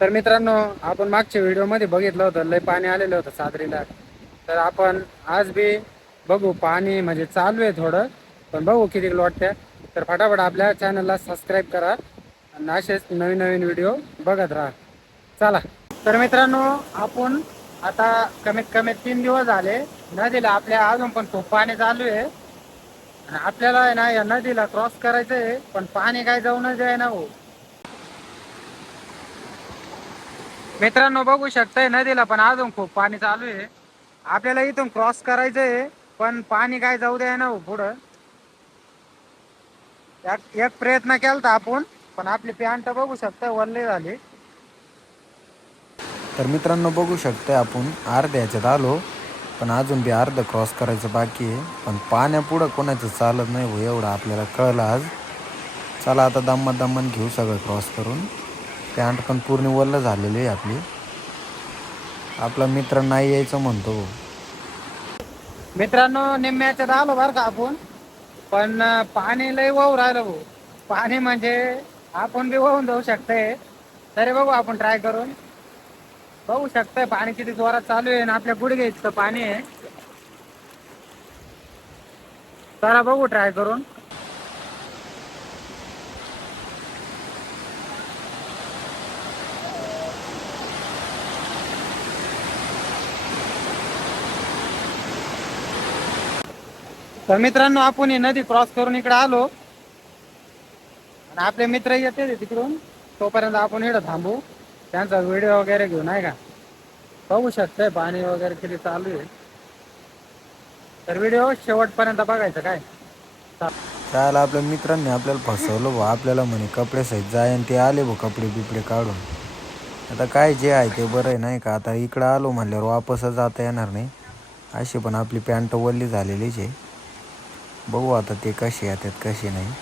तर मित्रांनो, आपण मागच्या व्हिडिओमध्ये बघितलं होतं लय पाणी आलेलं होतं सादरीला. तर आपण आज बी बघू, पाणी म्हणजे चालू आहे थोडं, पण बघू किती वाटतं. तर फटाफट आपल्या चॅनलला सबस्क्राईब करा आणि असेच नवीन नवीन व्हिडिओ बघत राहा. चला. तर मित्रांनो, आपण आता कमीत कमी 3 दिवस झाले नदीला आपल्या अजून पण खूप पाणी चालू आहे. आणि आपल्याला आहे ना या नदीला क्रॉस करायचं आहे, पण पाणी काय जाऊनच आहे ना हो. मित्रांनो, बघू शकताय नदीला पण अजून खूप पाणी चालू आहे. आपल्याला इथून क्रॉस करायचंय, पण पाणी काय जाऊ द्या ना हो पुढं. एक प्रयत्न केलता आपण, पण आपली पॅन्ट बघू शकता वल्ले झाली. तर मित्रांनो, बघू शकता आपण अर्ध्या ह्याच्यात आलो, पण अजून बी अर्ध क्रॉस करायचं बाकी आहे. पण पाण्यापुढं कोणाचं चालत नाही हो, एवढं आपल्याला कळलं आज. चला आता दम्मन घेऊ सगळं क्रॉस करून. पॅन्ट पण पूर्ण वल्ल झालेली आहे आपली. आपला मित्र नाही यायचं म्हणतो. मित्रांनो, निम्म्याच्यात आलो बरं का आपण, पण पाणी लय वाहू राहिलं भाऊ. पाणी म्हणजे आपण बी वाहून जाऊ शकतंय. तरी बघू आपण ट्राय करून. बघू शकताय पाणी किती जोरात चालू आहे, आणि आपल्या गुडघे इतकं पाणी आहे. चला बघू ट्राय करून. तर मित्रांनो, आपण ही नदी क्रॉस करून इकडे आलो, आणि आपले मित्र येते तिकडून. तोपर्यंत आपण इकडं थांबू, त्यांचा व्हिडिओ वगैरे घेऊ, नाही का. बघू शकतोय पाणी वगैरे किती चालू आहे. तर व्हिडिओ शेवटपर्यंत बघायचं काय. त्याला आपल्या मित्रांनी आपल्याला फसवलं भाऊ. आपल्याला म्हणे कपडे सहित जाय, आणि ते आले भाऊ कपडे बिपडे काढून. आता काय जे आहे ते बरं आहे, नाही का. आता इकडं आलो म्हणल्यावर वापसच जाता येणार नाही. अशी पण आपली पॅन्ट वल्ली झालेलीच आहे. बघू आता ते कसे येतात कसे नाही.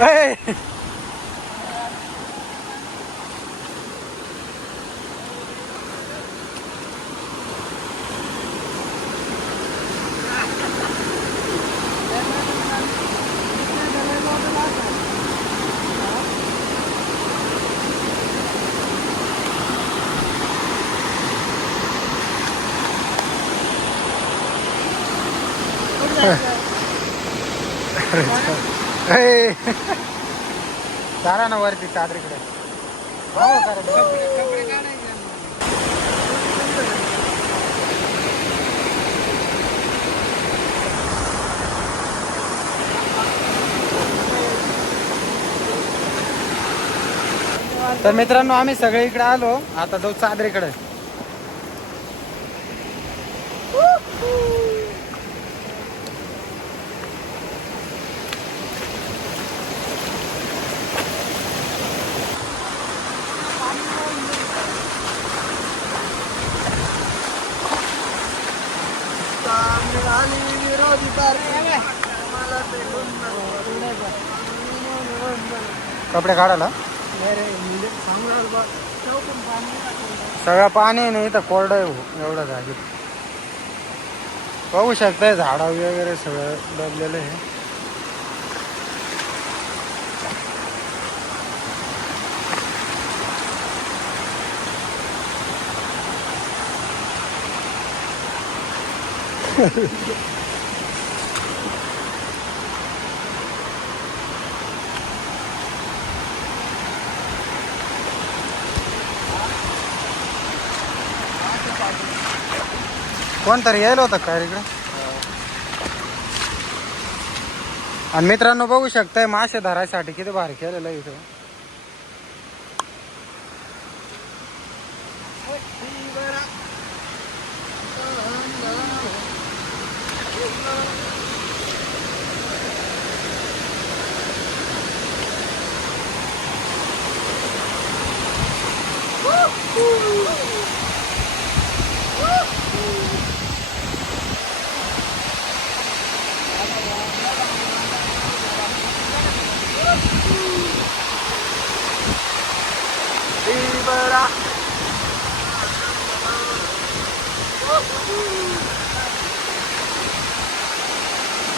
ए! ए! चारा ना वरती चादरीकडे. हो करा. कपडे काढायचे. तर मित्रांनो, आम्ही सगळे इकडे आलो, आता जाऊ चादरीकडे. कपडे काढायला सगळं पाणी नाही तर कोरडं आहे भाऊ, एवढं जागी. बघू शकताय झाडा वगैरे सगळं दबलेलं आहे. कोणतरी यायला होतं काय इकडे. आणि मित्रांनो, बघू शकताय मासे धरायसाठी किती भारी केलेलं आहे इथं.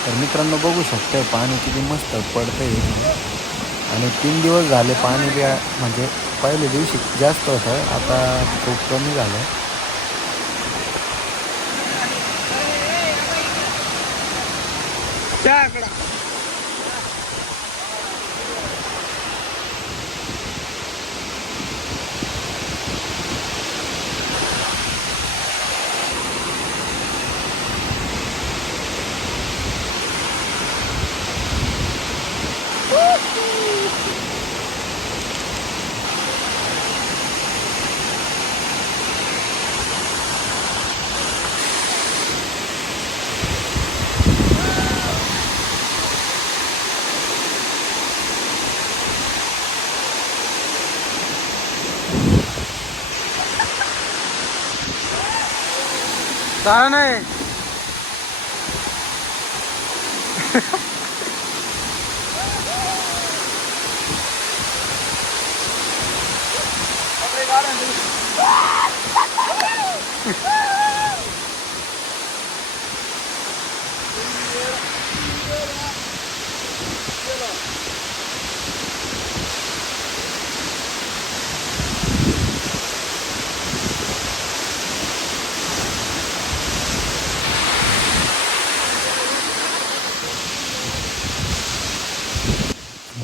तर मित्रांनो बघू शकताय पाणी किती मस्त पडतंय. आणि 3 दिवस झाले पाणी बी म्हणजे पहिल्या दिवशी जास्त होतं, आता खूप कमी झालं. झालं नाही.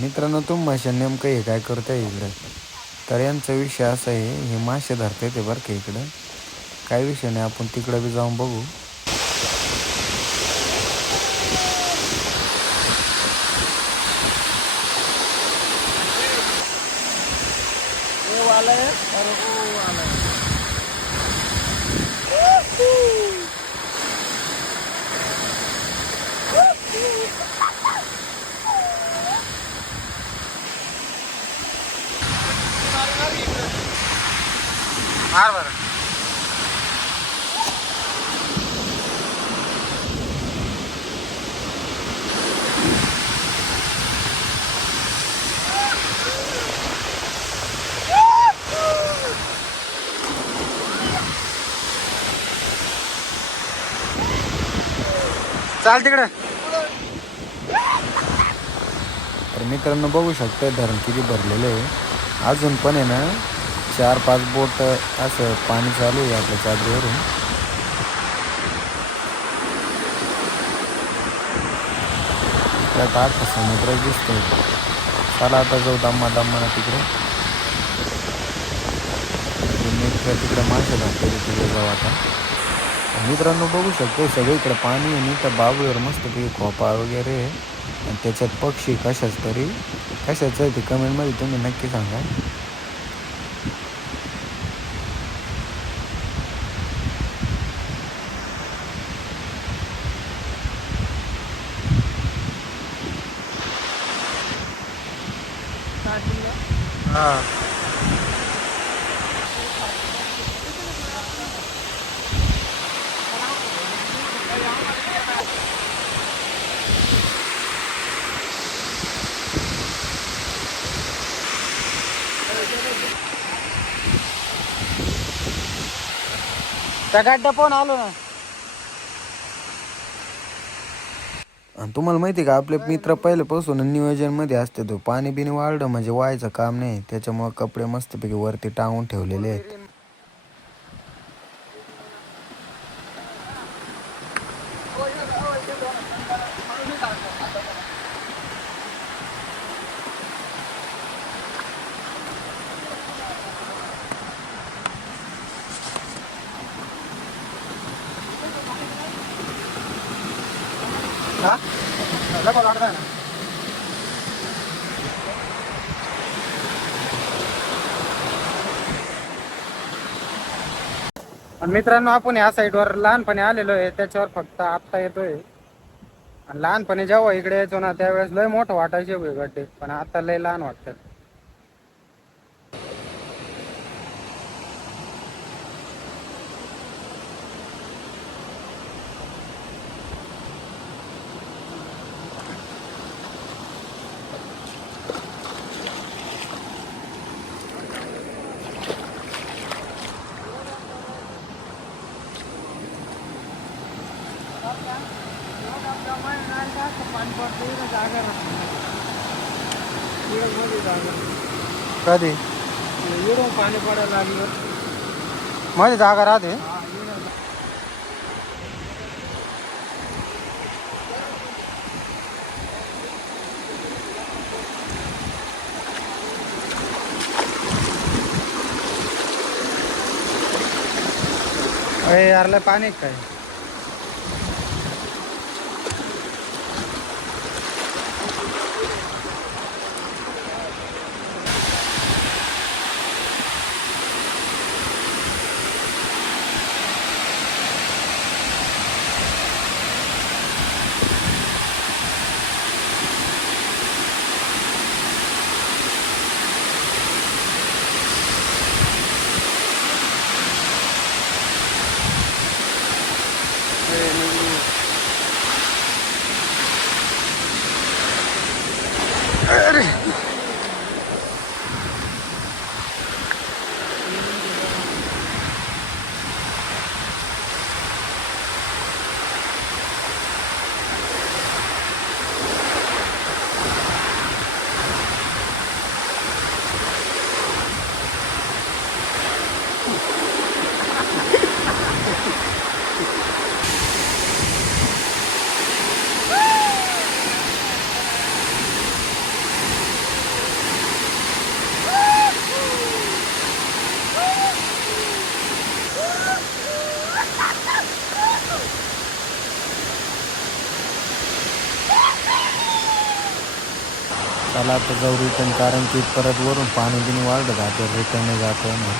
मित्रांनो तुम्ही नेमकं हे काय करताय इकडं? तर यांचा विषय असा आहे, हे मासे धरता येते बरं का इकडं. काय विषय नाही, आपण तिकडं बी जाऊन बघू. मार बरं. चाल तिकडे. तर मित्रांनो बघू शकता धरण किती भरलेलं आहे. अजून पण आहे ना 4-5 बोट असं पाणी चालू आहे आपल्या चादरीवरून. त्यात आता समुद्र दिसतोय. चला आता जाऊ दम्माना तिकडे. मित्र तिकडे मासे धरते तिकडे जाऊ आता. मित्रांनो बघू शकतो सगळीकडे पाणी आहे. तर बाबूवर मस्तपैकी खोपा वगैरे आहे. आणि त्याच्यात पक्षी कशाचं आहे ते कमेंटमध्ये तुम्ही नक्की सांगा. हा. त्या गाड्या पण आलो ना. आणि तुम्हाला माहिती आहे का आपले मित्र पहिल्यापासून नियोजनमध्ये असते. तो पाणी बिनी वाढलं म्हणजे व्हायचं काम नाही. त्याच्यामुळे कपडे मस्तपैकी वरती टांगून ठेवलेले आहेत. आणि मित्रांनो आपण या साईडवर लहानपणी आलेलो आहे. त्याच्यावर फक्त आत्ता येतोय. आणि लहानपणी जेव्हा इकडे यायचो ना त्यावेळेस लय मोठं वाटायचे गड्डे, पण आता लय लहान वाटतात. कधी पाणी पडायला लागलं. मध्ये जागा राहते. अरे यार लय पाणी काय. चला आता जाऊ रिटर्न, कारण की परत वरून पाणी बिनी वाढलं जातं, रिटर्न जातं ना.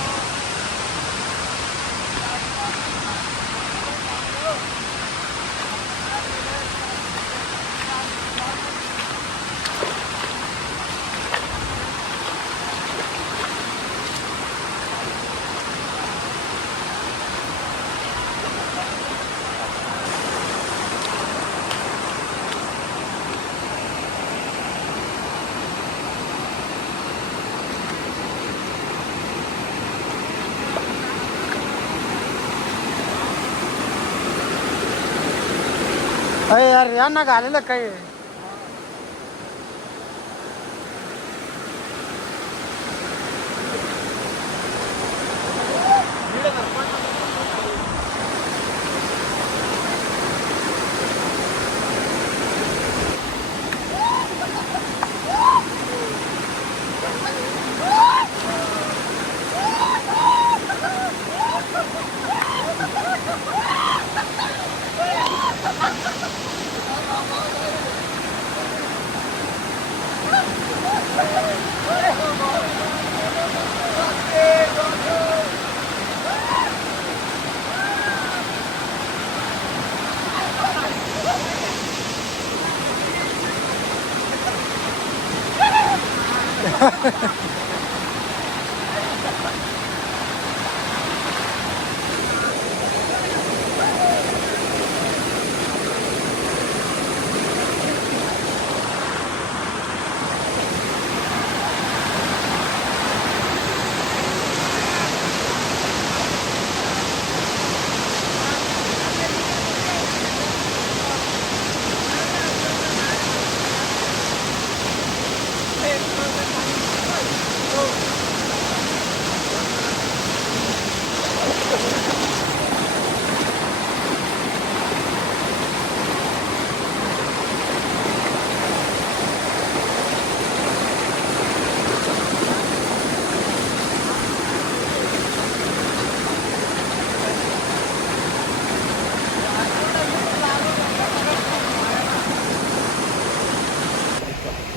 अरे यार यांना घालेलं काही.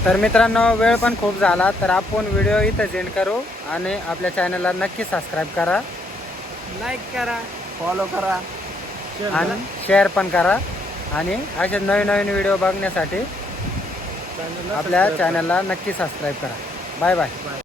तर मित्रांनो वेळ पण खूप झाला, तर आपण व्हिडिओ इथं एंड करू आणि आपल्या चॅनलला नक्की सबस्क्राईब करा, लाईक करा, फॉलो करा आणि शेअर पण करा. आणि असे नवीन नवीन व्हिडिओ बघण्यासाठी आपल्या चॅनलला नक्की सबस्क्राईब करा. Bye bye.